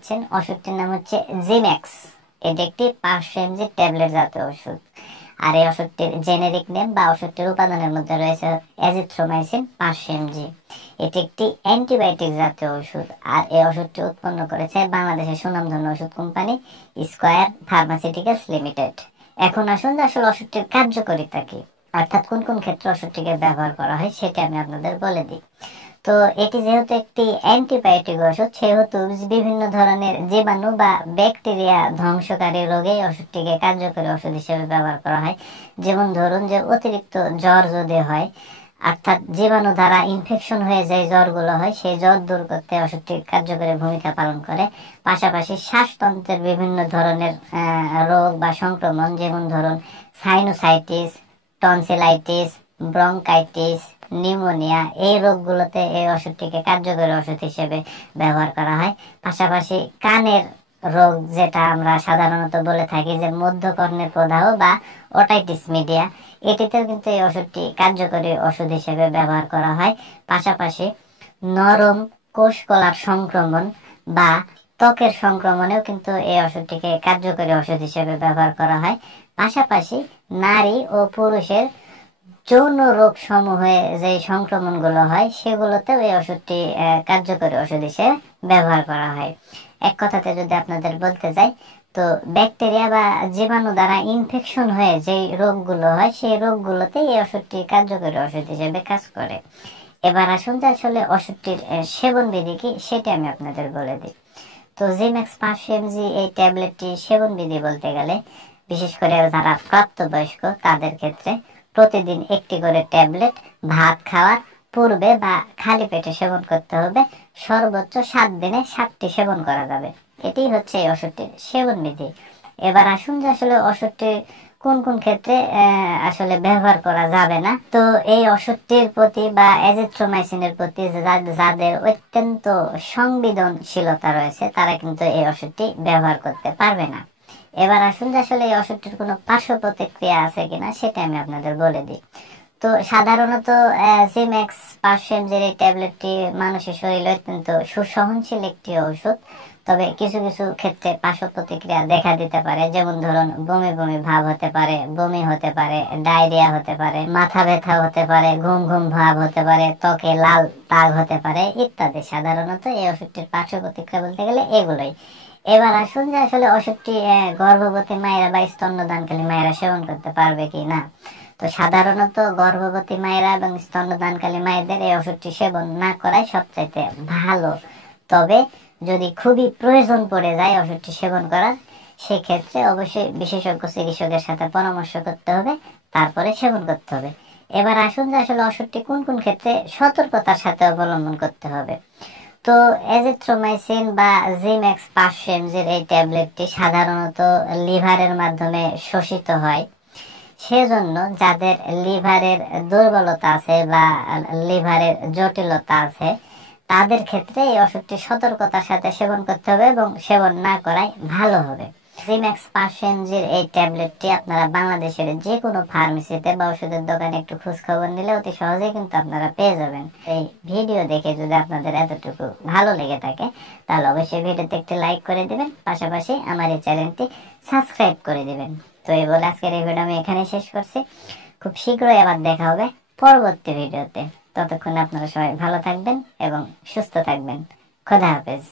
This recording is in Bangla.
পাচ্ছেন। ওষুধটির নাম হচ্ছে জিম্যাক্স। এটি একটি 500 mg ট্যাবলেট জাতীয় ওষুধ। আর এই ওষুধটির জেনেরিক নেম বা ওষুধটির উপাদানের মধ্যে রয়েছে অ্যাজিথ্রোমাইসিন 500 mg। এটি একটি অ্যান্টিবায়োটিক জাতীয় ওষুধ। আর এই ওষুধটি উৎপন্ন করেছে বাংলাদেশের সুনামধন্য ওষুধ কোম্পানি স্কয়ার ফার্মাসিউটিক্যালস লিমিটেড। এখন আসুন আসলে ওষুধটির কার্যকারিতা কি, অর্থাৎ কোন কোন ক্ষেত্রে ওষুধটিকে ব্যবহার করা হয় সেটা আমি আপনাদের বলে দিই। তো এটি যেহেতু একটি অ্যান্টিবায়োটিক ওষুধ, সেহেতু বিভিন্ন ধরনের জীবাণু বা ব্যাকটেরিয়া ধ্বংসকারী রোগে ওষুধটিকে কার্যকরী ওষুধ হিসেবে ব্যবহার করা হয়। যেমন ধরুন যে অতিরিক্ত জ্বর যদি হয়, অর্থাৎ জীবাণু দ্বারা ইনফেকশন হয়ে যায় জ্বরগুলো হয়, সেই জ্বর দূর করতে ওষুধটি কার্যকরী ভূমিকা পালন করে। পাশাপাশি শ্বাসতন্ত্রের বিভিন্ন ধরনের রোগ বা সংক্রমণ, যেমন ধরুন সাইনোসাইটিস, টনসিলাইটিস, ব্রঙ্কাইটিস, নিউমোনিয়া, এই রোগগুলোতে এই ওষুধটিকে কার্যকরী ওষুধ হিসেবে ব্যবহার করা হয়। পাশাপাশি কানের রোগ, যেটা আমরা সাধারণত বলে থাকি যে মধ্যকর্ণের প্রদাহ বা ওটাইটিস মিডিয়া, এটিতেও কিন্তু এই ওষুধটি কার্যকরী ওষুধ হিসেবে ব্যবহার করা হয়। পাশাপাশি নরম কোষকলার সংক্রমণ বা ত্বকের সংক্রমণেও কিন্তু এই ওষুধটিকে কার্যকরী ওষুধ হিসেবে ব্যবহার করা হয়। পাশাপাশি নারী ও পুরুষের যৌন রোগ সমূহে যে সংক্রমণগুলো হয়, সেগুলোতেও এই ওষুধটি কার্যকরী ওষুধ হিসেবে ব্যবহার করা হয়। এক কথাতে যদি আপনাদের বলতে যাই, তো ব্যাকটেরিয়া বা জীবাণু দ্বারা ইনফেকশন হয়ে যে রোগগুলো হয়, সেই রোগগুলোতে এই ওষুধটি কার্যকরী ওষুধ হিসেবে কাজ করে। এবার আসুন যে আসলে ওষুধটির সেবন বিধি কি, সেটা আমি আপনাদের বলে দিই। তো জিম্যাক্স 500 mg এই ট্যাবলেটটি সেবন বিধি বলতে গেলে, বিশেষ করে যারা প্রাপ্তবয়স্ক তাদের ক্ষেত্রে প্রতিদিন একটি করে ট্যাবলেট ভাত খাওয়ার পূর্বে বা খালি পেটে সেবন করতে হবে। সর্বোচ্চ 7 দিনে 7টি সেবন করা যাবে। এটি হচ্ছে এই ওষুধটির সেবন বিধি। এবার আসুন যে আসলে ওষুধটি কোন কোন ক্ষেত্রে আসলে ব্যবহার করা যাবে না। তো এই ওষুধটির প্রতি বা অ্যাজিথ্রোমাইসিনের প্রতি যাদের অত্যন্ত সংবেদনশীলতা রয়েছে, তারা কিন্তু এই ওষুধটি ব্যবহার করতে পারবে না। এবার আসুন যে আসলে এই ওষুধটির কোনো পার্শ্ব প্রতিক্রিয়া আছে কিনা, সেটা আমি আপনাদের বলে দিই। তো সাধারণত জিম্যাক্স 500 mg এই ট্যাবলেটটি মানুষের শরীরে অত্যন্ত সুসহনশীল একটি ওষুধ। তবে কিছু কিছু ক্ষেত্রে পার্শ্ব প্রতিক্রিয়া দেখা দিতে পারে, যেমন ধরুন বমি বমি ভাব হতে পারে, বমি হতে পারে, ডায়রিয়া হতে পারে, মাথা ব্যথা হতে পারে, ঘুম ঘুম ভাব হতে পারে, ত্বকে লাল দাগ হতে পারে ইত্যাদি। সাধারণত এই ওষুধটির পার্শ্ব প্রতিক্রিয়া বলতে গেলে এগুলোই। এবার আসুন যে আসলে ওষুধটি গর্ভবতী মায়েরা বা স্তন্যদানকারী মায়েরা সেবন করতে পারবে কি না। তো সাধারণত গর্ভবতী মায়েরা এবং স্তন্যদানকারী মায়েদের এই ওষুধটি সেবন না করাই সবচাইতে ভালো। তবে যদি খুবই প্রয়োজন পড়ে যায় ওষুধটি সেবন করার, সেক্ষেত্রে অবশ্যই বিশেষজ্ঞ চিকিৎসকের সাথে পরামর্শ করতে হবে, তারপরে সেবন করতে হবে। এবার আসুন যে আসলে ওষুধটি কোন কোন ক্ষেত্রে সতর্কতার সাথে অবলম্বন করতে হবে। তো অ্যাজিথ্রোমাইসিন বা জিম্যাক্স 500 mg এই ট্যাবলেটটি সাধারণত লিভারের মাধ্যমে শোষিত হয়। সেজন্য যাদের লিভারের দুর্বলতা আছে বা লিভারের জটিলতা আছে, তাদের ক্ষেত্রে এই ওষুধটি সতর্কতার সাথে সেবন করতে হবে এবং সেবন না করাই ভালো হবে। জিম্যাক্স 500 mg এই ট্যাবলেটটি আপনারা বাংলাদেশের যে কোনো ফার্মেসিতে বা ওষুধের দোকানে একটু খোঁজ খবর নিলে অতি সহজেই কিন্তু আপনারা পেয়ে যাবেন। এই ভিডিও দেখে যদি আপনাদের এতটুকু ভালো লেগে থাকে, তাহলে অবশ্যই ভিডিওতে একটি লাইক করে দিবেন, পাশাপাশি আমার এই চ্যানেলটি সাবস্ক্রাইব করে দিবেন। তো এই বলে আজকের এই ভিডিও আমি এখানেই শেষ করছি। খুব শীঘ্রই আবার দেখা হবে পরবর্তী ভিডিওতে। ততক্ষণ আপনারা সবাই ভালো থাকবেন এবং সুস্থ থাকবেন। খোদা হাফেজ।